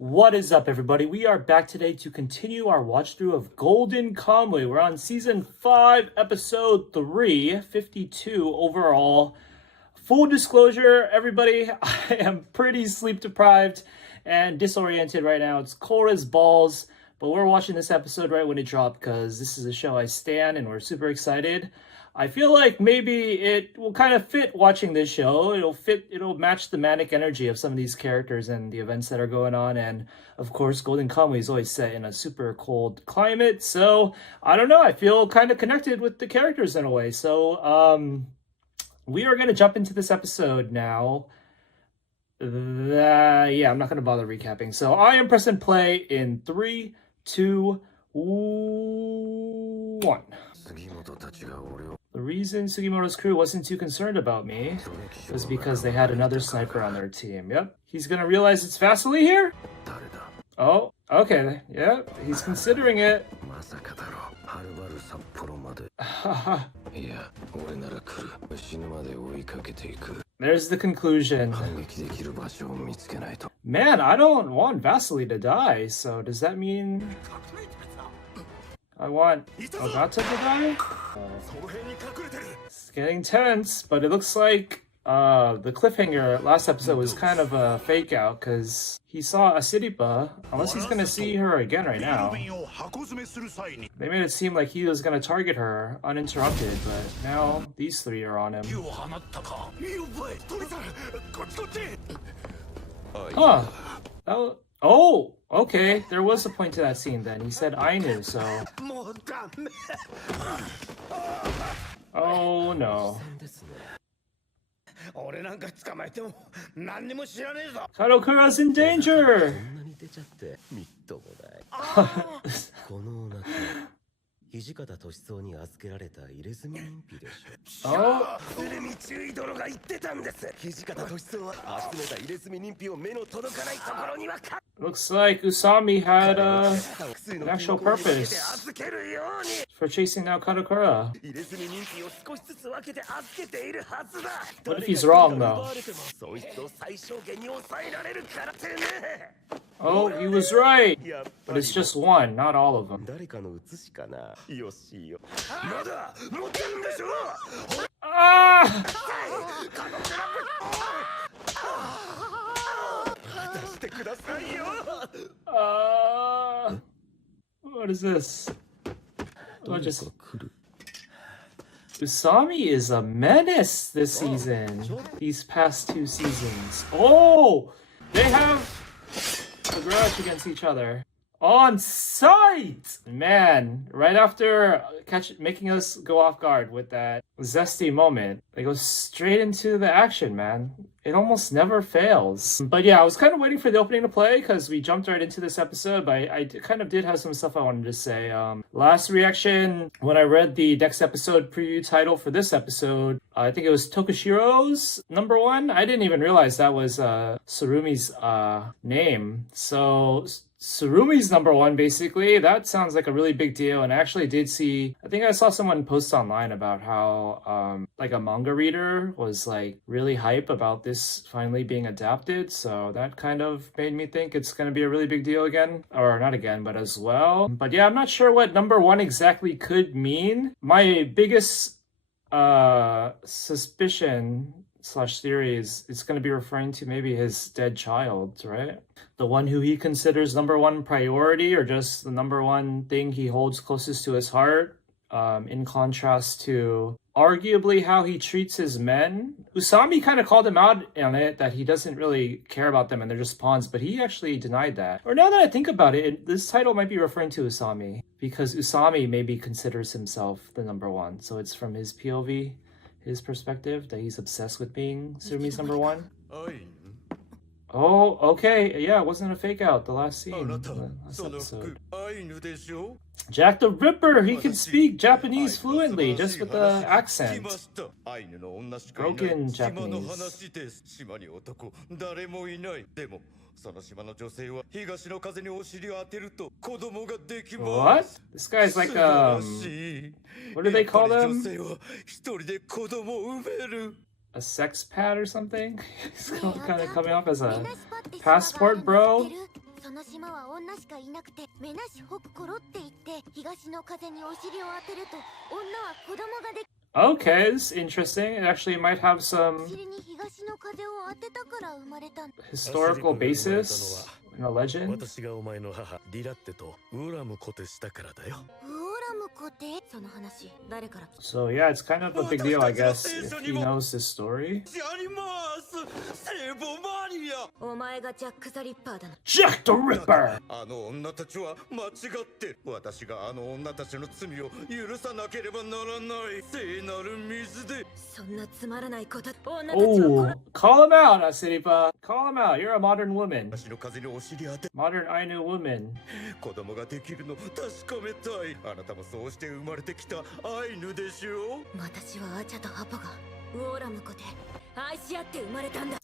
What is up, everybody? We are back today to continue our watch through of Golden Kamuy. We're on season 5, episode 3, 52 overall. Full disclosure, everybody, I am pretty sleep deprived and disoriented right now. It's cold as balls, but we're watching this episode right when it dropped because this is a show I stan and we're super excited. I feel like maybe it will kind of fit watching this show. It'll match the manic energy of some of these characters and the events that are going on. And of course, Golden Kamuy is always set in a super cold climate. So I don't know, I feel kind of connected with the characters in a way. So we are going to jump into this episode now. Yeah, I'm not going to bother recapping. So I am pressing play in 3, 2, 1. The reason Sugimoto's crew wasn't too concerned about me was because they had another sniper on their team. Yep. He's gonna realize it's Vasily here? Oh, okay. Yep, he's considering it. There's the conclusion. Man, I don't want Vasily to die, so does that mean I want Ogata to die? It's getting tense, but it looks like the cliffhanger last episode was kind of a fake out because he saw Asiripa, unless he's gonna see her again right now. They made it seem like he was gonna target her uninterrupted, but now these three are on him. Huh. Oh, okay. There was a point to that scene then. He said I knew, so... Oh no. Kadokura's in danger! Oh? Looks like Usami had an actual purpose for chasing down Kadokura. What if he's wrong, though? Oh, he was right! But it's just one, not all of them. Ah! What is this? Usami is a menace this season. These past 2 seasons. Oh! They have a grudge against each other. On sight! Man, right after making us go off guard with that zesty moment, they go straight into the action, man. It almost never fails. But yeah, I was kind of waiting for the opening to play because we jumped right into this episode, but I kind of did have some stuff I wanted to say. Last reaction, when I read the next episode preview title for this episode, I think it was Tokoshiro's number 1. I didn't even realize that was Surumi's name. So... Surumi's number 1, basically. That sounds like a really big deal, and I actually did see, I think I saw someone post online about how like a manga reader was like really hype about this finally being adapted, so that kind of made me think it's going to be a really big deal again, or not again, but as well. But yeah, I'm not sure what number 1 exactly could mean. My biggest suspicion / theory is it's going to be referring to maybe his dead child, right? The one who he considers number 1 priority, or just the number 1 thing he holds closest to his heart, in contrast to arguably how he treats his men. Usami kind of called him out on it, that he doesn't really care about them and they're just pawns, but he actually denied that. Or now that I think about it, this title might be referring to Usami, because Usami maybe considers himself the number 1, so it's from his POV, his perspective, that he's obsessed with being Surumi's number 1. Oh, okay. Yeah, it wasn't a fake out, the last scene, the last episode. Jack the Ripper! He can speak Japanese fluently, just with the accent. Broken Japanese. What? This guy's like, what do they call them? A sex pad or something? He's kind of coming off as a passport bro. その島は女しかいなくて、目なしほっころって言って、東の風にお尻を当てると、女は子供ができ。Okay, it's interesting. It actually might have some historical basis in a legend. So yeah, it's kind of a big deal, I guess, if he knows this story. Jack the Ripper! Oh, call him out, Asiripa. Call him out. You're a modern woman. Modern Ainu woman.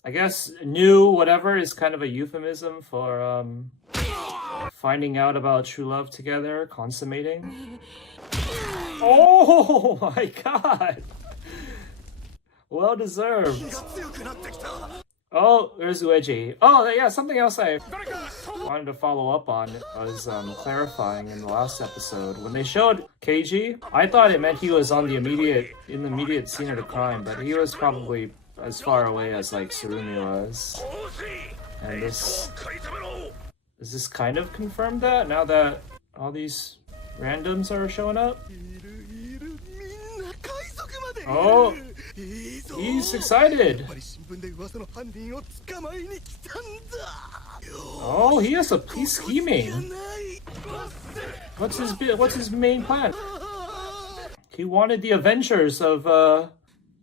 I guess new whatever is kind of a euphemism for finding out about true love together, consummating. Oh my god! Well deserved. Oh, there's Ueji. Oh, yeah, something else I wanted to follow up on was clarifying in the last episode. When they showed Keiji, I thought it meant he was on the immediate scene of the crime, but he was probably as far away as like Surumi was. And does this kind of confirm that now that all these randoms are showing up? Oh, he's excited. Oh, he's scheming. What's his main plan? He wanted the Avengers of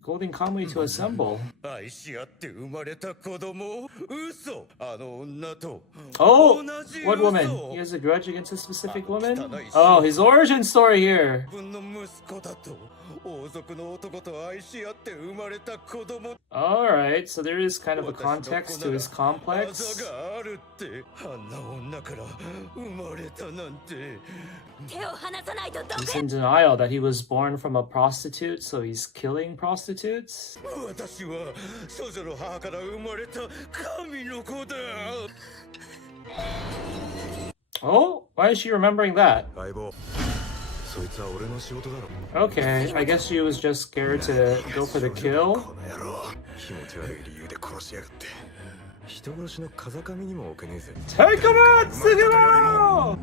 Golden Kamuy to assemble. Oh, what woman? He has a grudge against a specific woman? Oh, his origin story here. Alright, so there is kind of a context to his complex. He's in denial that he was born from a prostitute, so he's killing prostitutes? Oh, why is she remembering that? Okay, I guess she was just scared to go for the kill. Take him out, Sugimaro!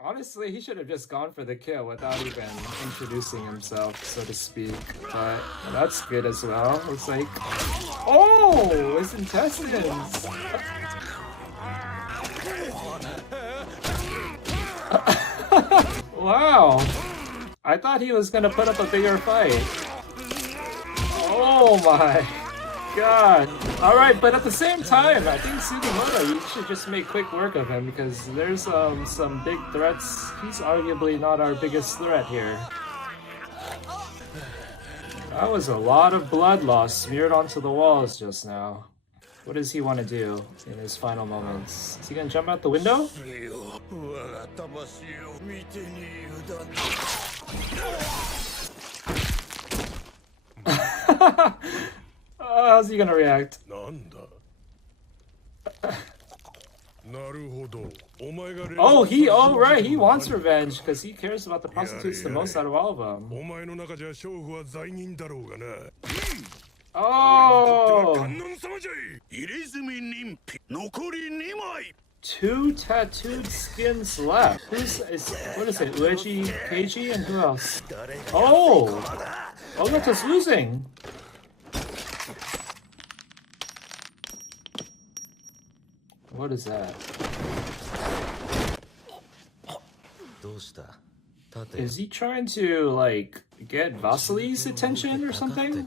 Honestly, he should have just gone for the kill without even introducing himself, so to speak. But that's good as well. It's like, oh, his intestines! Wow, I thought he was gonna put up a bigger fight. Oh my god. Alright, but at the same time, I think Sugimoto, you should just make quick work of him because there's some big threats. He's arguably not our biggest threat here. That was a lot of blood loss smeared onto the walls just now. What does he want to do in his final moments? Is he gonna jump out the window? How's he gonna react? Oh, right, he wants revenge because he cares about the prostitutes the most out of all of them. Oh! 2 tattooed skins left. What is it? Ueji, Keiji, and who else? Oh! Ogata's losing! What is that? Is he trying to, like, get Vasily's attention or something?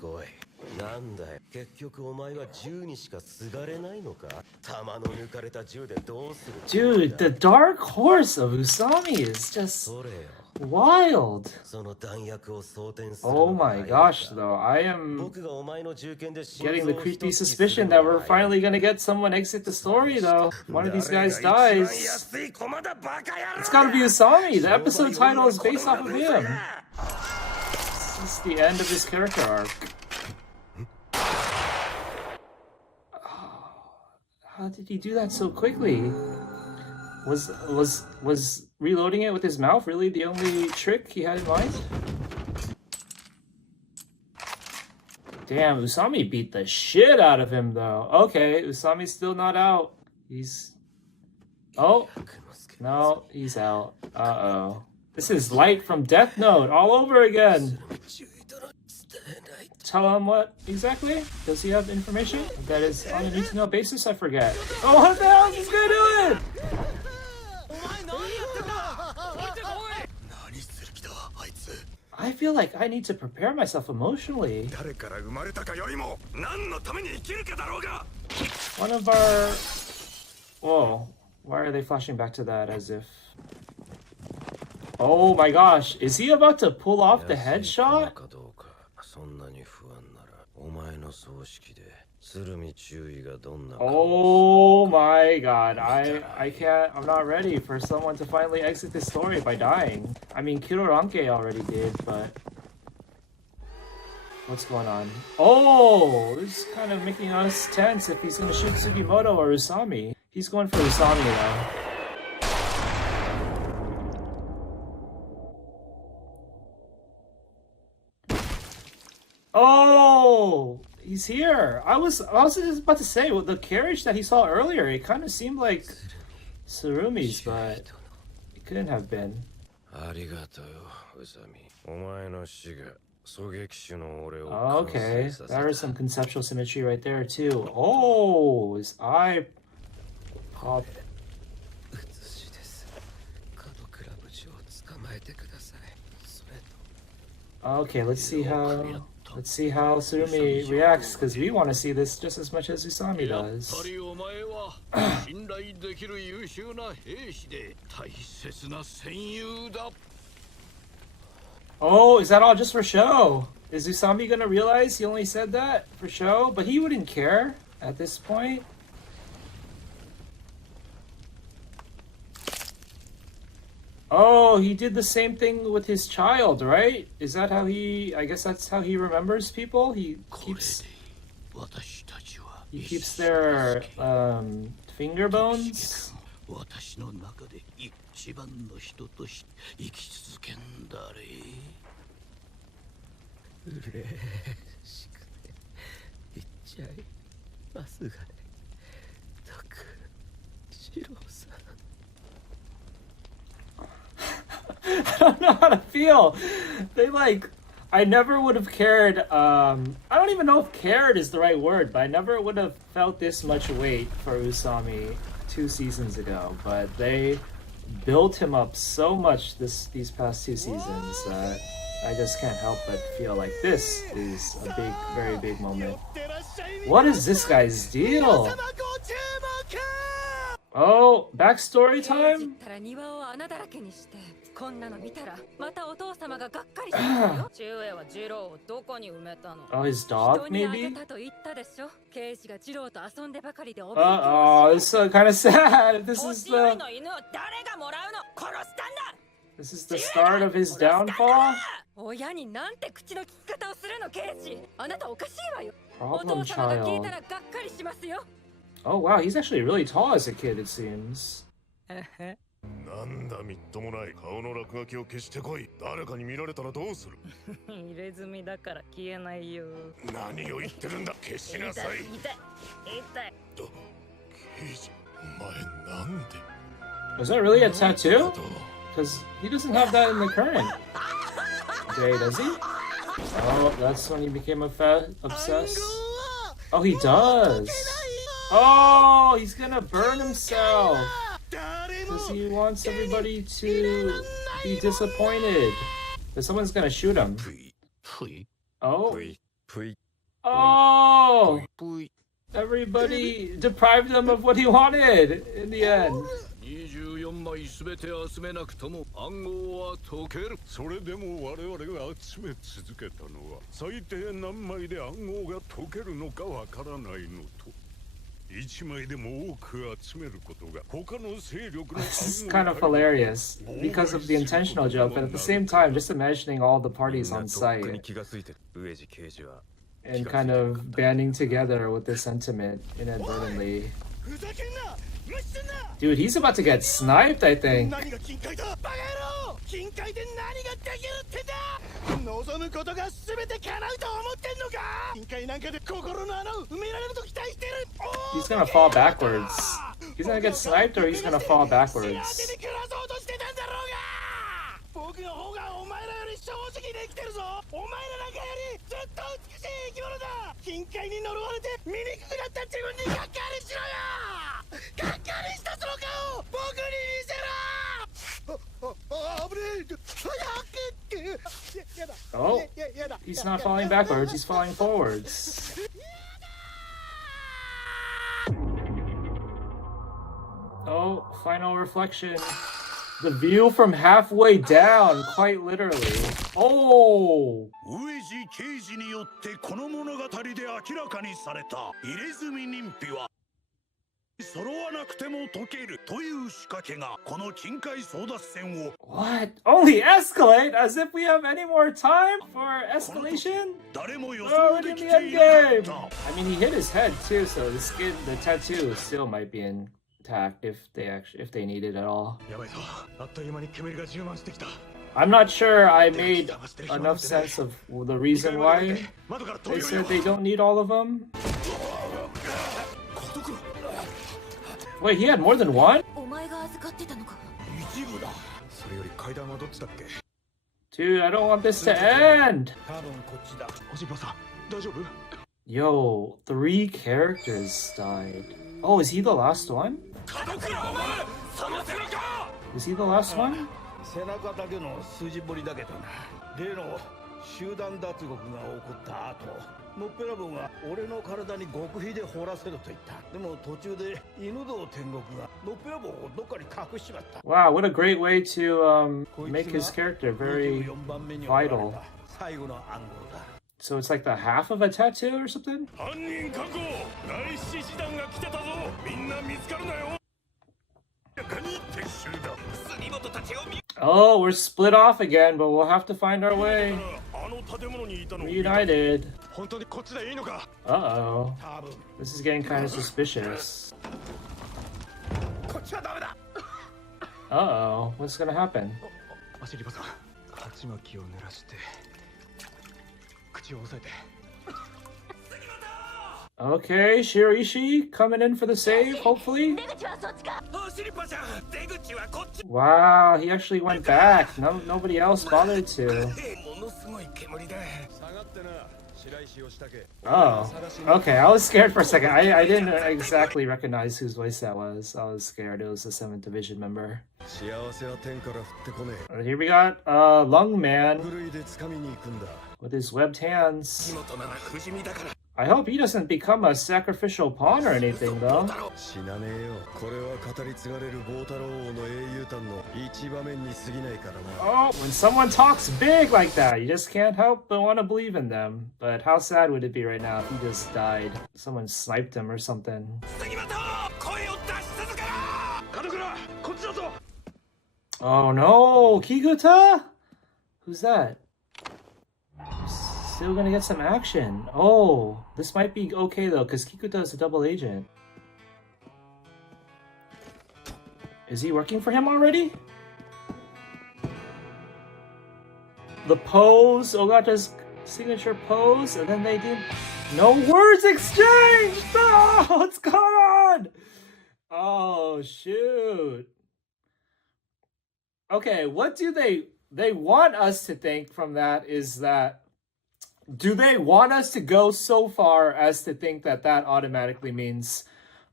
Dude, the dark horse of Usami is just wild. Oh my gosh, though. I am getting the creepy suspicion that we're finally gonna get someone exit the story, though. One of these guys dies. It's gotta be Usami. The episode title is based off of him. This is the end of his character arc. How did he do that so quickly? Was reloading it with his mouth really the only trick he had in mind? Damn, Usami beat the shit out of him though. Okay, Usami's still not out. He's... Oh, no, he's out. Uh-oh. This is Light from Death Note all over again. Tell him what exactly? Does he have information that is on a need-to-know basis? I forget. Oh, what the hell is this guy doing? I feel like I need to prepare myself emotionally. One of our... Whoa. Why are they flashing back to that as if... Oh my gosh. Is he about to pull off the headshot? Oh my god. I can't... I'm not ready for someone to finally exit this story by dying. I mean, Kiroranke already did, but... What's going on? Oh! This is kind of making us tense if he's gonna shoot Sugimoto or Usami. He's going for Usami though. Oh! He's here! I was just about to say, with the carriage that he saw earlier, it kind of seemed like Tsurumi's, but it couldn't have been. Okay, there is some conceptual symmetry right there too. Oh, his eye pop. Okay, let's see how Tsurumi reacts, because we want to see this just as much as Usami does. Oh, is that all just for show? Is Usami gonna realize he only said that for show? But he wouldn't care at this point. Oh, he did the same thing with his child, right? Is that how he... I guess that's how he remembers people? He keeps their finger bones? I don't know how to feel. They like... I never would have cared... I don't even know if cared is the right word, but I never would have felt this much weight for Usami 2 seasons ago. But they built him up so much these past 2 seasons that I just can't help but feel like this is a big, very big moment. What is this guy's deal? Oh, backstory time? Oh, his dog, maybe? Oh, it's so kind of sad. This is the start of his downfall? Problem child. Oh wow, he's actually really tall as a kid, it seems. Was that really a tattoo? Because he doesn't have that in the current day, does he? Oh, that's when he became obsessed. Oh, he does. Oh, he's gonna burn himself because he wants everybody to be disappointed. But someone's gonna shoot him. Oh. Oh. Everybody deprived him of what he wanted in the end. This is kind of hilarious because of the intentional joke, but at the same time, just imagining all the parties on site and kind of banding together with this sentiment inadvertently. Dude, he's about to get sniped, I think. He's gonna fall backwards. He's gonna get sniped or he's gonna fall backwards. Oh, he's not falling backwards, he's falling forwards. Oh, final reflection. The view from halfway down, quite literally. Oh! What? Only escalate? As if we have any more time for escalation? Oh, we're in the end game! I mean, he hit his head too, so the skin, the tattoo still might be intact if they need it at all. I'm not sure I made enough sense of the reason why they said they don't need all of them. Wait, he had more than one? Dude, I don't want this to end! Yo, 3 characters died. Oh, is he the last one? Is he the last one? Wow, what a great way to make his character very vital. So it's like the half of a tattoo or something? Oh, we're split off again, but we'll have to find our way. Reunited. Uh-oh. This is getting kind of suspicious. Uh-oh. What's gonna happen? Okay, Shirishi coming in for the save, hopefully. Wow, he actually went back. Nobody else bothered to. Oh, okay. I was scared for a second. I didn't exactly recognize whose voice that was. I was scared. It was a 7th Division member. Here we got Lung Man with his webbed hands. I hope he doesn't become a sacrificial pawn or anything, though. Oh, when someone talks big like that, you just can't help but want to believe in them. But how sad would it be right now if he just died? Someone sniped him or something. Oh no, Kikuta? Who's that? Still gonna get some action. Oh, this might be okay though, because Kikuta is a double agent. Is he working for him already? The pose, Ogata's signature pose, and then they did no words exchanged! Oh, what's going on? Oh, shoot. Okay, what do they want us to think from that is that, do they want us to go so far as to think that that automatically means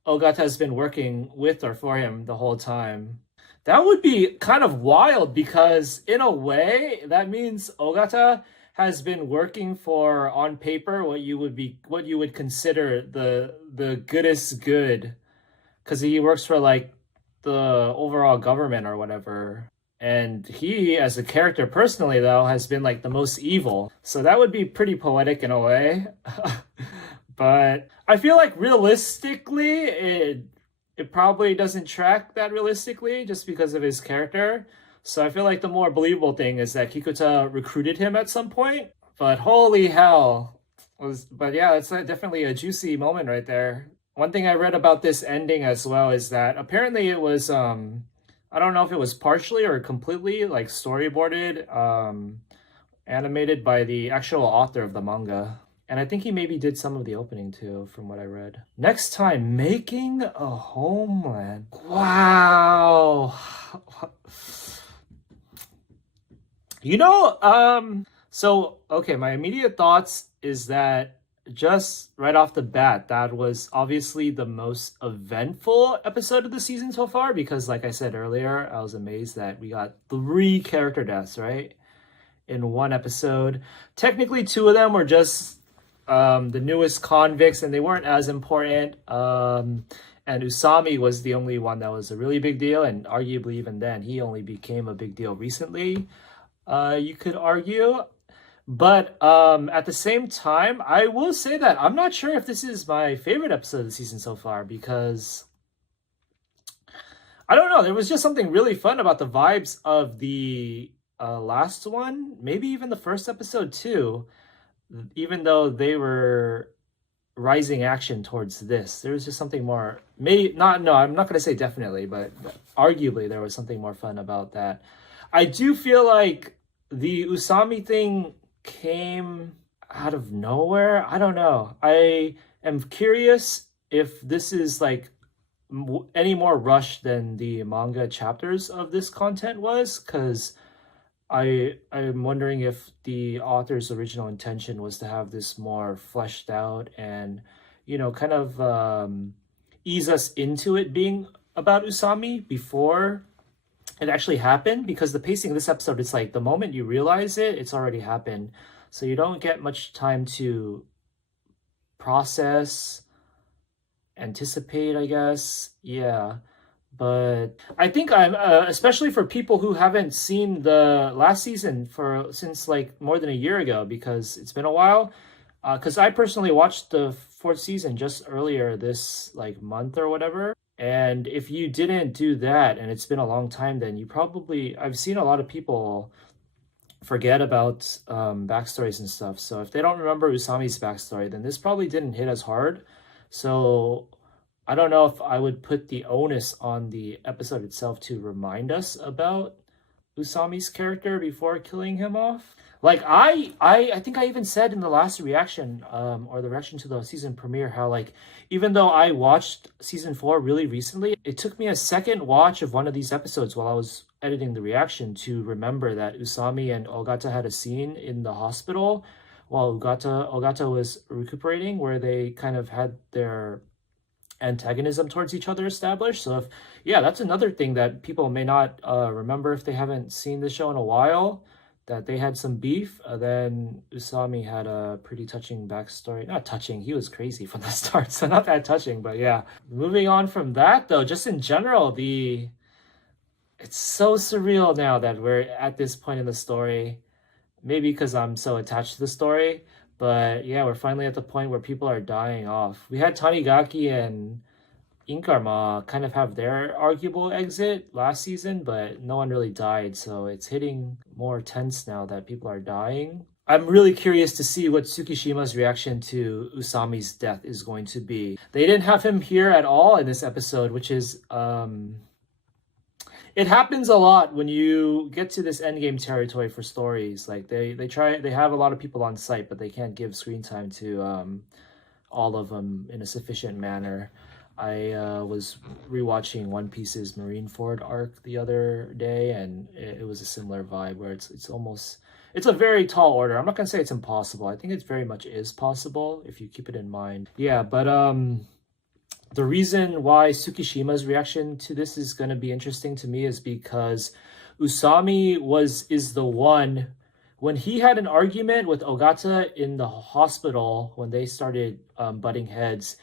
Ogata has been working with or for him the whole time? That would be kind of wild, because in a way that means Ogata has been working for, on paper, what you would consider the goodest good, because he works for like the overall government or whatever. And he, as a character personally, though, has been like the most evil. So that would be pretty poetic in a way. But I feel like realistically, it probably doesn't track that realistically just because of his character. So I feel like the more believable thing is that Kikuta recruited him at some point. But holy hell. But yeah, it's definitely a juicy moment right there. one thing I read about this ending as well is that apparently it was I don't know if it was partially or completely like storyboarded, animated by the actual author of the manga. And I think he maybe did some of the opening too, from what I read. Next time, making a homeland. Wow. You know, so okay, my immediate thoughts is that just right off the bat, that was obviously the most eventful episode of the season so far, because like I said earlier, I was amazed that we got 3 character deaths, right? In one episode. Technically, 2 of them were just the newest convicts, and they weren't as important. And Usami was the only one that was a really big deal, and arguably even then, he only became a big deal recently, you could argue. But at the same time, I will say that I'm not sure if this is my favorite episode of the season so far, because I don't know, there was just something really fun about the vibes of the last one, maybe even the first episode too, even though they were rising action towards this. There was just something more, maybe not, no, I'm not going to say definitely, but arguably there was something more fun about that. I do feel like the Usami thing came out of nowhere. I don't know. I am curious if this is like any more rushed than the manga chapters of this content was, because I'm wondering if the author's original intention was to have this more fleshed out and, you know, kind of ease us into it being about Usami before it actually happened, because the pacing of this episode, it's like the moment you realize it, it's already happened. So you don't get much time to process, anticipate, I guess. Yeah. But I think I'm especially for people who haven't seen the last season since like more than a year ago, because it's been a while. Because I personally watched the 4th season just earlier this like month or whatever. And if you didn't do that, and it's been a long time, then I've seen a lot of people forget about backstories and stuff. So if they don't remember Usami's backstory, then this probably didn't hit as hard. So I don't know if I would put the onus on the episode itself to remind us about Usami's character before killing him off. Like I think I even said in the last reaction, or the reaction to the season premiere, how like even though I watched season 4 really recently, it took me a second watch of one of these episodes while I was editing the reaction to remember that Usami and Ogata had a scene in the hospital while Ogata was recuperating, where they kind of had their antagonism towards each other established. So that's another thing that people may not remember if they haven't seen the show in a while, that they had some beef. Then Usami had a pretty touching backstory. Not touching, he was crazy from the start, so not that touching, but yeah. Moving on from that though, just in general, it's so surreal now that we're at this point in the story. Maybe because I'm so attached to the story, but yeah, we're finally at the point where people are dying off. We had Tanigaki and Inkarma kind of have their arguable exit last season, but no one really died, so it's hitting more tense now that people are dying. I'm really curious to see what Tsukishima's reaction to Usami's death is going to be. They didn't have him here at all in this episode, which is it happens a lot when you get to this endgame territory for stories. Like they have a lot of people on site, but they can't give screen time to all of them in a sufficient manner. I was rewatching One Piece's Marineford arc the other day, and it was a similar vibe where it's a very tall order. I'm not gonna say it's impossible. I think it very much is possible if you keep it in mind. Yeah, but the reason why Tsukishima's reaction to this is going to be interesting to me is because Usami is the one, when he had an argument with Ogata in the hospital when they started butting heads,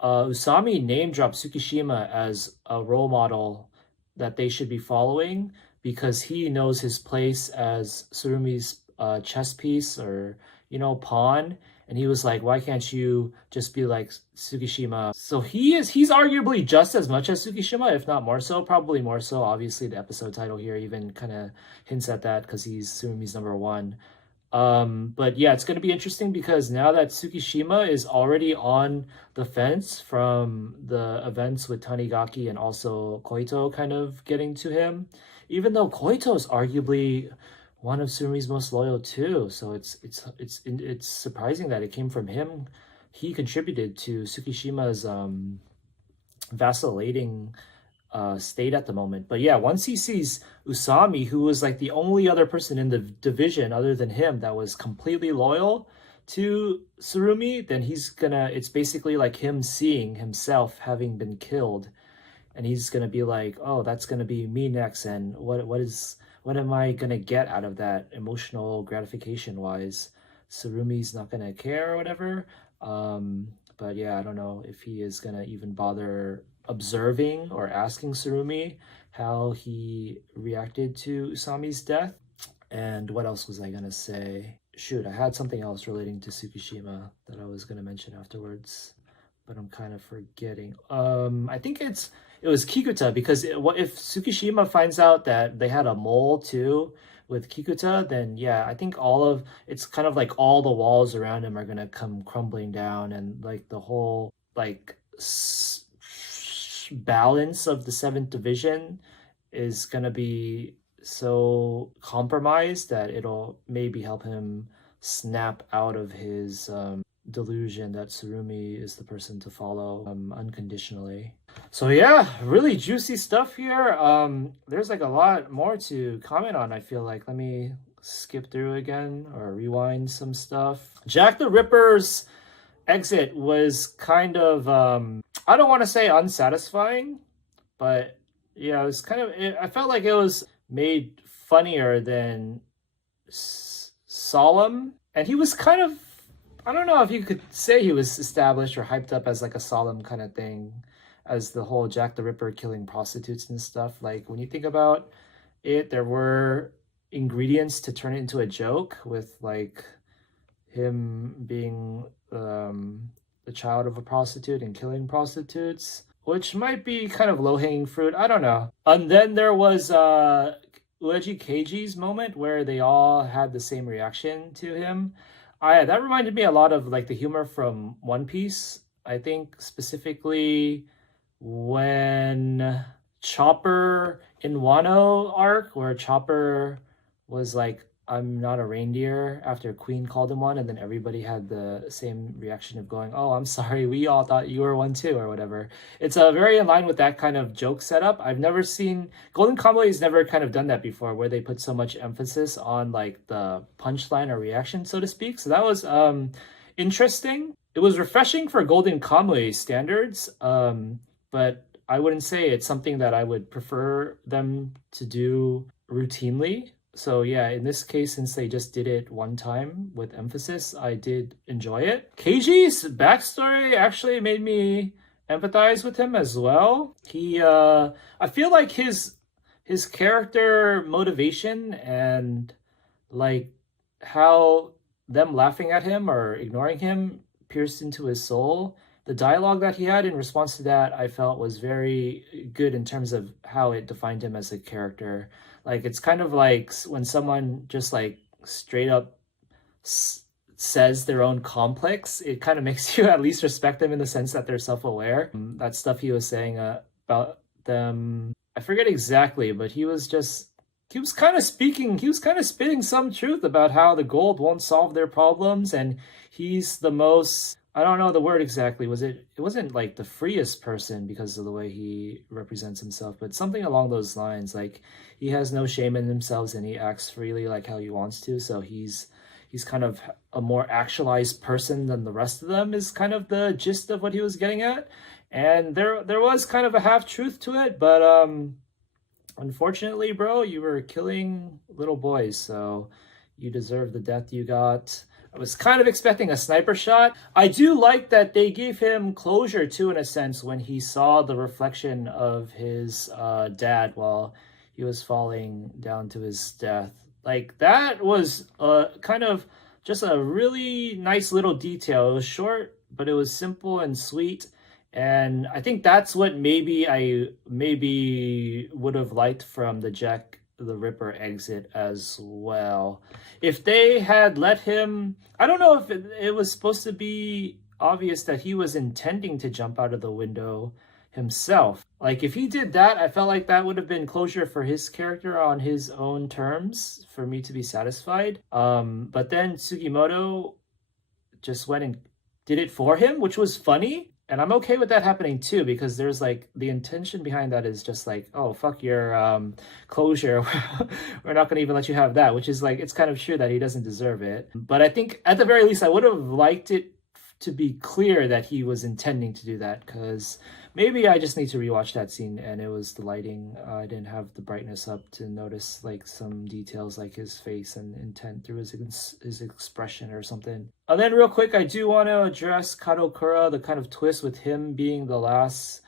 Usami name dropped Tsukishima as a role model that they should be following, because he knows his place as Tsurumi's chess piece, or pawn. And he was like, why can't you just be like Tsukishima? So he's arguably just as much as Tsukishima, if not more so, probably more so. Obviously, the episode title here even kind of hints at that, because he's Tsurumi's number 1. But yeah, it's going to be interesting because now that Tsukishima is already on the fence from the events with Tanigaki and also Koito kind of getting to him, even though Koito is arguably one of Surumi's most loyal too. So it's surprising that it came from him. He contributed to Tsukishima's vacillating state at the moment. But yeah, once he sees Usami, who was like the only other person in the division other than him that was completely loyal to Surumi, then it's basically like him seeing himself having been killed, and he's gonna be like, oh, that's gonna be me next, and what am I gonna get out of that emotional gratification wise? Surumi's not gonna care or whatever. But yeah, I don't know if he is gonna even bother observing or asking Surumi how he reacted to Usami's death. And what else was I gonna say? Shoot, I had something else relating to Tsukishima that I was gonna mention afterwards, but I'm kind of forgetting. I think it was Kikuta, because what if Tsukishima finds out that they had a mole too with Kikuta, then yeah, I think it's kind of like all the walls around him are gonna come crumbling down, and like the whole like balance of the 7th division is gonna be so compromised that it'll maybe help him snap out of his delusion that Surumi is the person to follow unconditionally. So yeah, really juicy stuff here. There's like a lot more to comment on, I feel like. Let me skip through again or rewind some stuff. Jack the Ripper's exit was kind of I don't want to say unsatisfying, but yeah, it was kind of, I felt like it was made funnier than solemn. And he was kind of, I don't know if you could say he was established or hyped up as like a solemn kind of thing, as the whole Jack the Ripper killing prostitutes and stuff. Like when you think about it, there were ingredients to turn it into a joke, with like him being the child of a prostitute and killing prostitutes, which might be kind of low-hanging fruit. I don't know. And then there was Ueji Keiji's moment where they all had the same reaction to him. That reminded me a lot of like the humor from One Piece. I think specifically when Chopper in Wano arc, where Chopper was like, I'm not a reindeer, after Queen called him one, and then everybody had the same reaction of going, oh, I'm sorry, we all thought you were one too, or whatever. It's very in line with that kind of joke setup. I've never seen, Golden Kamuy has never kind of done that before, where they put so much emphasis on like the punchline or reaction, so to speak. So that was interesting. It was refreshing for Golden Kamuy standards, but I wouldn't say it's something that I would prefer them to do routinely. So yeah, in this case, since they just did it one time with emphasis, I did enjoy it. Keiji's backstory actually made me empathize with him as well. I feel like his character motivation and like how them laughing at him or ignoring him pierced into his soul. The dialogue that he had in response to that, I felt was very good in terms of how it defined him as a character. Like, it's kind of like when someone just like straight up says their own complex, it kind of makes you at least respect them in the sense that they're self-aware. That stuff he was saying about them, I forget exactly, but he was kind of spitting some truth about how the gold won't solve their problems, and he's the most, I don't know the word exactly. It wasn't like the freest person because of the way he represents himself, but something along those lines. Like, he has no shame in himself and he acts freely like how he wants to. So he's kind of a more actualized person than the rest of them, is kind of the gist of what he was getting at. And there was kind of a half truth to it, but unfortunately, bro, you were killing little boys, so you deserve the death you got. I was kind of expecting a sniper shot. I do like that they gave him closure too, in a sense, when he saw the reflection of his dad while he was falling down to his death. Like, that was kind of just a really nice little detail. It was short, but it was simple and sweet. And I think that's what maybe I would have liked from the Jack the Ripper exit as well. If they had let him, I don't know if it was supposed to be obvious that he was intending to jump out of the window himself. Like if he did that, I felt like that would have been closure for his character on his own terms for me to be satisfied. But then Sugimoto just went and did it for him, which was funny. And I'm okay with that happening too, because there's like the intention behind that is just like, oh, fuck your closure. We're not going to even let you have that, which is like, it's kind of true that he doesn't deserve it. But I think at the very least, I would have liked it to be clear that he was intending to do that, because maybe I just need to rewatch that scene and it was the lighting. I didn't have the brightness up to notice like some details like his face and intent through his expression or something. And then real quick, I do want to address Kadokura, the kind of twist with him being the last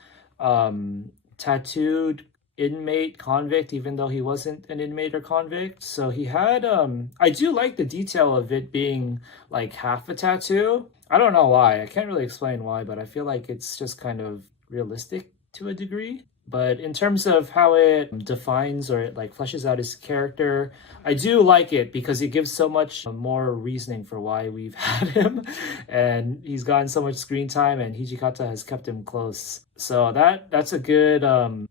tattooed inmate convict, even though he wasn't an inmate or convict. So he had I do like the detail of it being like half a tattoo. I don't know why. I can't really explain why, but I feel like it's just kind of realistic to a degree. But in terms of how it defines or it like fleshes out his character, I do like it because it gives so much more reasoning for why we've had him, and he's gotten so much screen time, and Hijikata has kept him close. So that's a good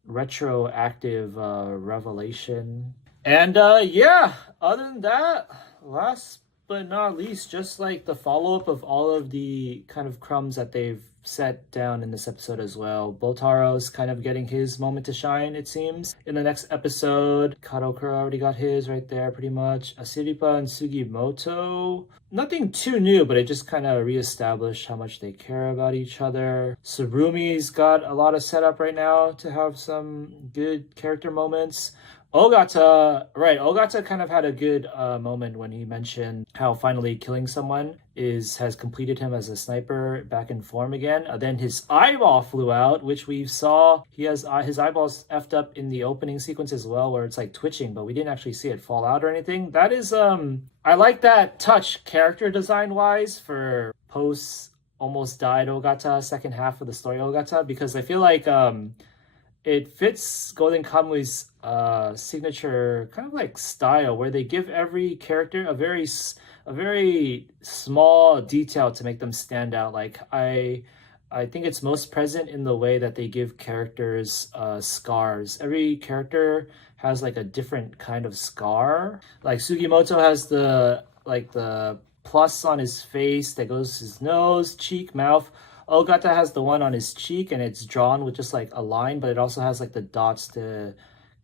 retroactive revelation. And yeah, other than that, last but not least, just like the follow-up of all of the kind of crumbs that they've set down in this episode as well. Botaro's kind of getting his moment to shine, it seems. In the next episode, Kadokura already got his right there, pretty much. Asiripa and Sugimoto, nothing too new, but it just kind of reestablished how much they care about each other. Tsurumi's got a lot of setup right now to have some good character moments. Ogata kind of had a good moment when he mentioned how finally killing someone has completed him as a sniper back in form again. Then his eyeball flew out, which we saw. He has his eyeballs effed up in the opening sequence as well, where it's like twitching, but we didn't actually see it fall out or anything. That is, I like that touch character design wise for post almost died Ogata, second half of the story Ogata, because I feel like it fits Golden Kamuy's signature kind of like style, where they give every character a very small detail to make them stand out. Like I think it's most present in the way that they give characters scars. Every character has like a different kind of scar. Like Sugimoto has the plus on his face that goes to his nose, cheek, mouth. Ogata has the one on his cheek and it's drawn with just like a line, but it also has like the dots to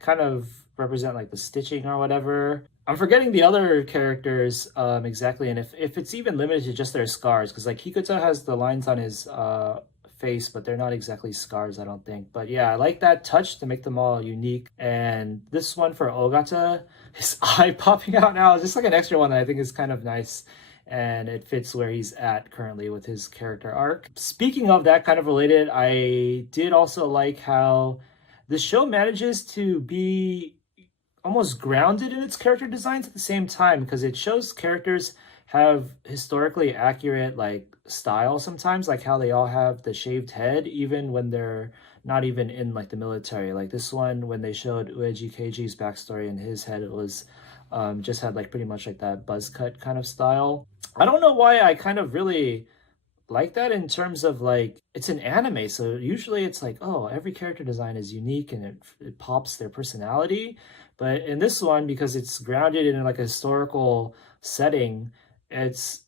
kind of represent like the stitching or whatever. I'm forgetting the other characters exactly, and if it's even limited to just their scars, because like Hikuto has the lines on his face, but they're not exactly scars, I don't think. But yeah, I like that touch to make them all unique. And this one for Ogata, his eye popping out now is just like an extra one that I think is kind of nice. And it fits where he's at currently with his character arc. Speaking of that, kind of related, I did also like how the show manages to be almost grounded in its character designs at the same time, because it shows characters have historically accurate like style sometimes, like how they all have the shaved head even when they're not even in like the military. Like this one, when they showed Ueji Keiji's backstory and his head, it was just had like pretty much like that buzz cut kind of style. I don't know why I kind of really like that in terms of like, it's an anime, so usually it's like, oh, every character design is unique and it pops their personality. But in this one, because it's grounded in like a historical setting, it's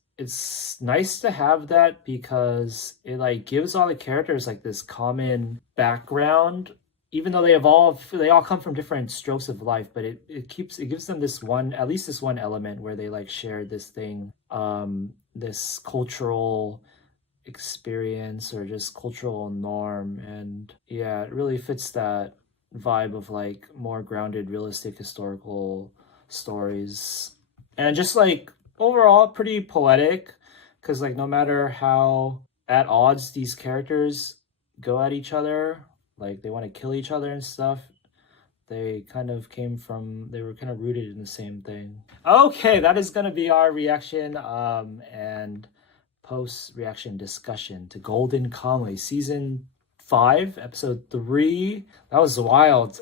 nice to have that, because it like gives all the characters like this common background, even though they all come from different strokes of life, but it gives them this one, at least this one element where they like share this thing, this cultural experience or just cultural norm. And yeah, it really fits that vibe of like more grounded, realistic historical stories. And just like overall pretty poetic, because like no matter how at odds these characters go at each other, like they want to kill each other and stuff, they were kind of rooted in the same thing. Okay, that is gonna be our reaction and post-reaction discussion to Golden Kamuy Season 5, Episode 3. That was wild.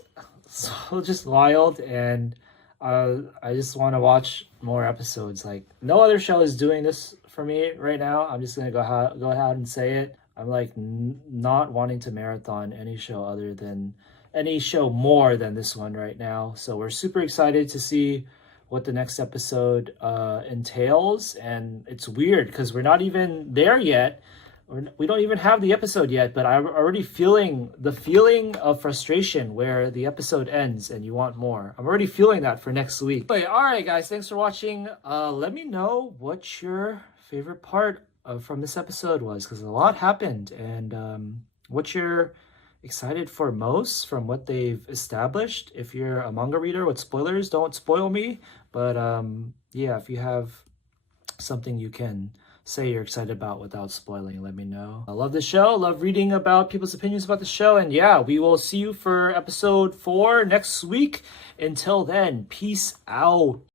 so just wild, and I just want to watch more episodes. Like no other show is doing this for me right now. I'm just gonna go ahead and say it. I'm like not wanting to marathon any show other than any show more than this one right now. So we're super excited to see what the next episode entails, and it's weird because we're not even there yet. We don't even have the episode yet, but I'm already feeling the feeling of frustration where the episode ends and you want more. I'm already feeling that for next week. But all right, guys, thanks for watching. Let me know what your favorite part from this episode was, because a lot happened, and what you're excited for most from what they've established. If you're a manga reader with spoilers, don't spoil me. But yeah, if you have something you can say you're excited about without spoiling, let me know. I love the show, love reading about people's opinions about the show, and yeah, we will see you for episode 4 next week. Until then, peace out.